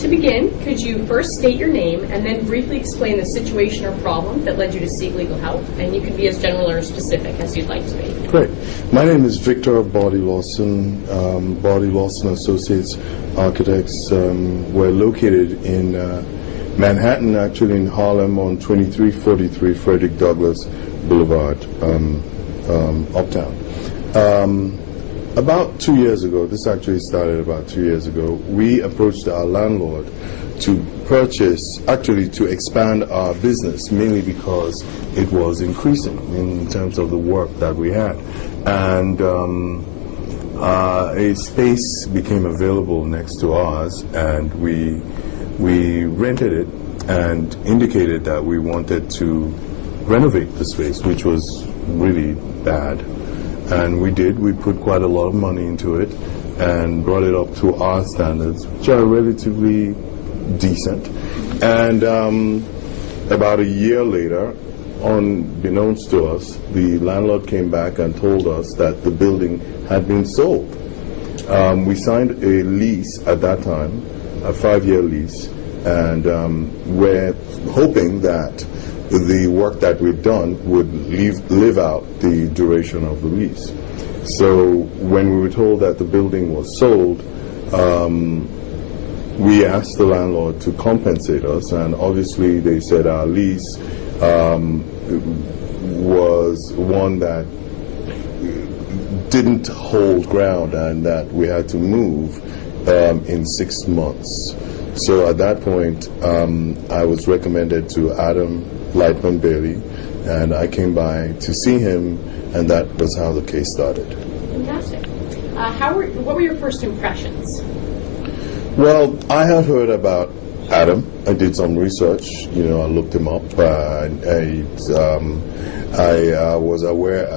To begin, could you first state your name and then briefly explain the situation or problem that led you to seek legal help? And you can be as general or specific as you'd like to be. Great. My name is Victor of Body-Lawson, Body-Lawson Associates Architects. We're located in Manhattan, actually in Harlem on 2343 Frederick Douglass Boulevard, uptown. About 2 years ago, this actually started about 2 years ago, we approached our landlord to purchase, actually to expand our business, mainly because it was increasing in terms of the work that we had. And a space became available next to ours, and we rented it and indicated that we wanted to renovate the space, which was really bad. And we did. We put quite a lot of money into it and brought it up to our standards, which are relatively decent. And about a year later, unbeknownst to us, the landlord came back and told us that the building had been sold. We signed a lease at that time, a 5-year lease, and we're hoping that the work that we've done would live out the duration of the lease. So when we were told that the building was sold, we asked the landlord to compensate us, and obviously they said our lease was one that didn't hold ground and that we had to move in 6 months. So at that point, I was recommended to Adam Leitman Bailey, and I came by to see him, and that was how the case started. Fantastic. What were your first impressions? Well, I had heard about Adam. I did some research. You know, I looked him up. I was aware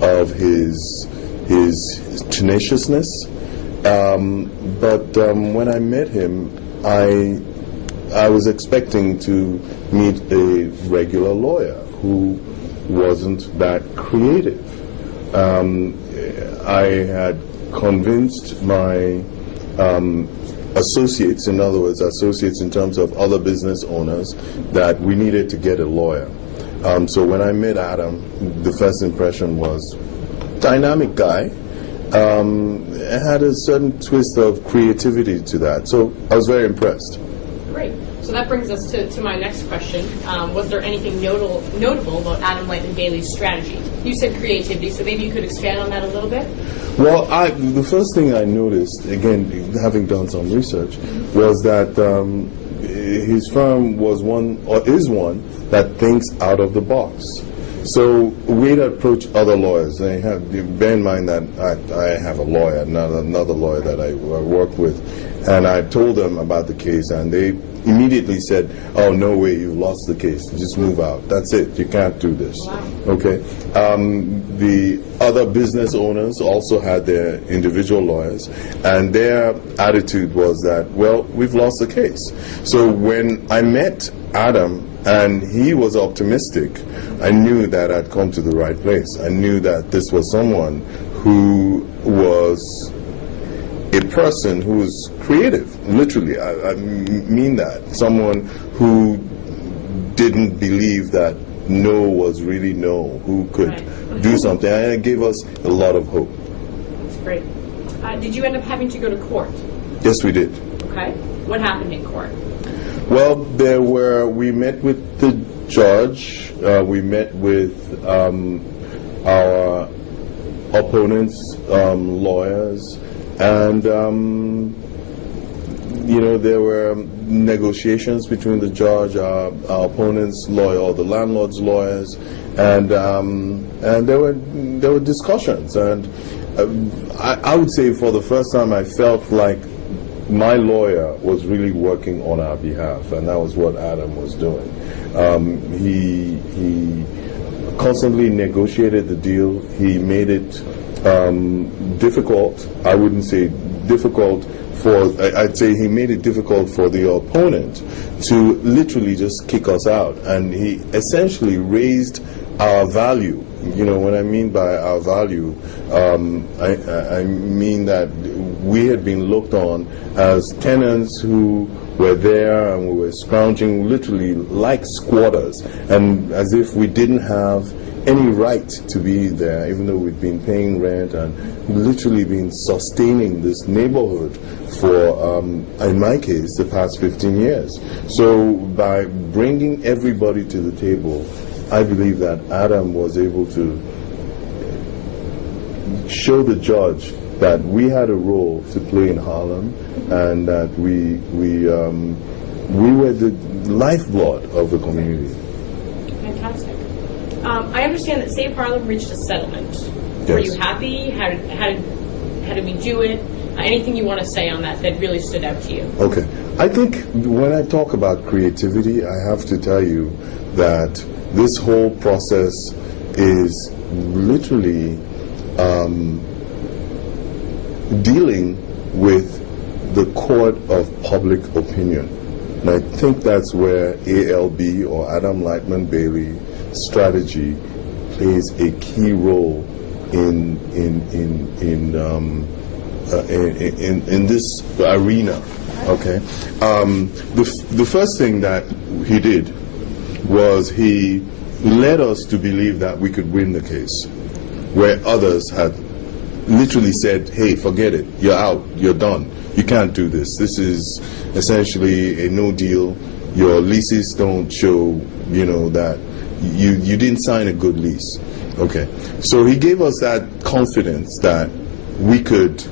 of his tenaciousness, but when I met him, I was expecting to meet a regular lawyer who wasn't that creative. I had convinced my associates, in other words, associates in terms of other business owners, that we needed to get a lawyer. So when I met Adam, the first impression was dynamic guy. It had a certain twist of creativity to that. So I was very impressed. Great. So that brings us to my next question. Was there anything notable about Adam Leitman Bailey's strategy? You said creativity, so maybe you could expand on that a little bit? Well, the first thing I noticed, again, having done some research, was that his firm was one, or is one, that thinks out of the box. So we'd approach other lawyers. Bear in mind that I have a lawyer, not another lawyer that I work with, and I told them about the case, and they immediately said, "Oh, no way, you've lost the case. Just move out. That's it. You can't do this." Wow. Okay. The other business owners also had their individual lawyers, and their attitude was that, "Well, we've lost the case." So when I met Adam, and he was optimistic, I knew that I'd come to the right place. I knew that this was someone who was a person who was creative, literally. I mean that. Someone who didn't believe that no was really no, who could do something. And it gave us a lot of hope. That's great. Did you end up having to go to court? Yes, we did. Okay. What happened in court? Well, we met with the judge, we met with our opponents' lawyers, and there were negotiations between the judge, our opponent's lawyer, or the landlord's lawyers, and there were discussions. And I would say for the first time I felt like my lawyer was really working on our behalf, and that was what Adam was doing. He constantly negotiated the deal. He made it difficult. I wouldn't say difficult I'd say he made it difficult for the opponent to literally just kick us out, and he essentially raised our value. You know, what I mean by our value, I mean that we had been looked on as tenants who were there, and we were scrounging literally like squatters, and as if we didn't have any right to be there, even though we'd been paying rent and literally been sustaining this neighborhood for, in my case, the past 15 years. So by bringing everybody to the table, I believe that Adam was able to show the judge that we had a role to play in Harlem, and that we were the lifeblood of the community. Fantastic. I understand that Save Harlem reached a settlement. Yes. Were you happy? How did we do it? Anything you want to say on that really stood out to you? Okay. I think when I talk about creativity, I have to tell you that this whole process is literally dealing with the court of public opinion. And I think that's where ALB, or Adam Leitman Bailey strategy, plays a key role in this arena. Okay. The first thing that he did was he led us to believe that we could win the case, where others had literally said, hey, forget it, you're out, you're done, you can't do this. This is essentially a no deal. Your leases don't show, that you didn't sign a good lease. Okay. So he gave us that confidence that we could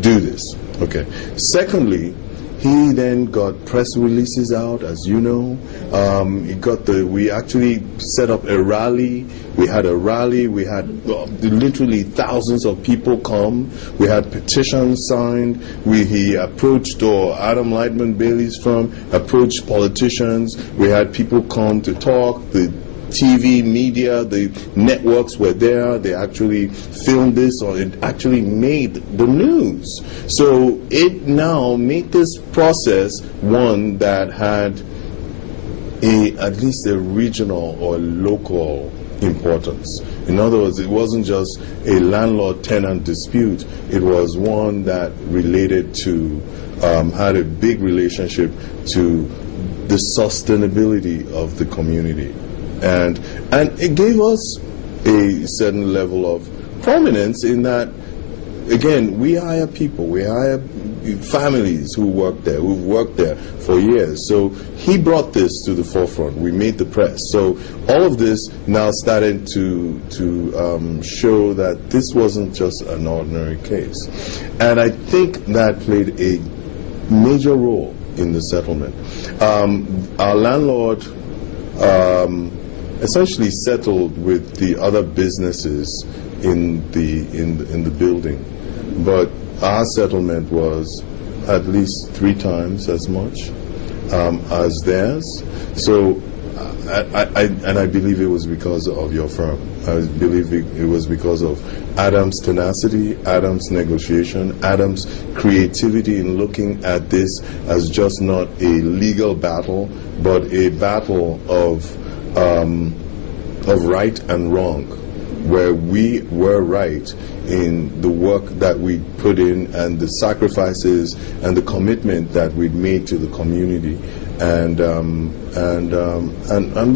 do this. Okay. Secondly, he then got press releases out, as you know. We actually set up a rally. We had a rally. We had literally thousands of people come. We had petitions signed. He approached, or Adam Leitman Bailey's firm approached politicians. We had people come to talk. The TV, media, the networks were there. They actually filmed this, or it actually made the news. So it now made this process one that had at least a regional or local importance. In other words, it wasn't just a landlord-tenant dispute. It was one that related to, had a big relationship to the sustainability of the community. And it gave us a certain level of prominence in that, again, we hire people, we hire families who work there, who've worked there for years. So he brought this to the forefront. We made the press. So all of this now started to show that this wasn't just an ordinary case. And I think that played a major role in the settlement. Our landlord essentially settled with the other businesses in the building, but our settlement was at least 3 times as much as theirs. So I believe it was because of your firm. I believe it was because of Adam's tenacity, Adam's negotiation, Adam's creativity in looking at this as just not a legal battle, but a battle of right and wrong, where we were right in the work that we put in and the sacrifices and the commitment that we'd made to the community, and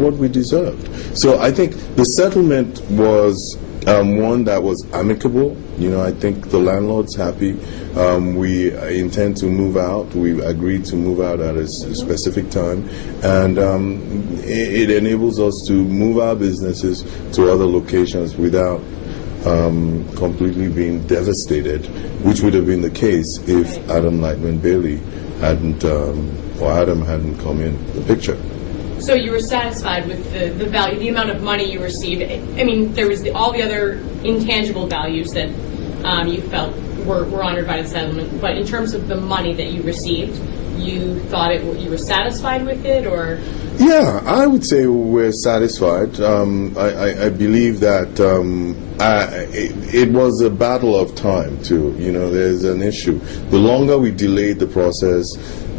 what we deserved. So I think the settlement was one that was amicable. I think the landlord's happy. We intend to move out. We agreed to move out at a specific time, and it enables us to move our businesses to other locations without completely being devastated, which would have been the case if Adam Leitman Bailey hadn't, or Adam hadn't come in the picture. So you were satisfied with the value, the amount of money you received. I mean, there was all the other intangible values that you felt were honored by the settlement, but in terms of the money that you received, you thought you were satisfied with it, or? Yeah, I would say we're satisfied. I believe that it was a battle of time too. There's an issue. The longer we delayed the process,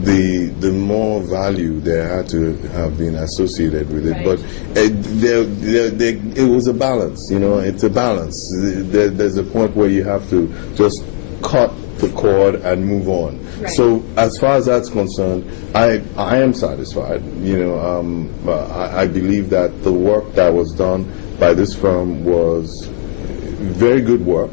the more value there had to have been associated with it. Right. But it was a balance. It's a balance. There's a point where you have to just cut the cord and move on. Right. So as far as that's concerned, I am satisfied. I believe that the work that was done by this firm was very good work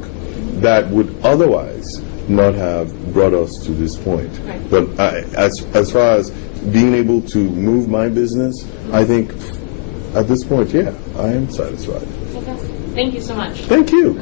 that would otherwise not have brought us to this point. Right. But as far as being able to move my business, I think at this point, yeah, I am satisfied. Fantastic. Thank you so much. Thank you.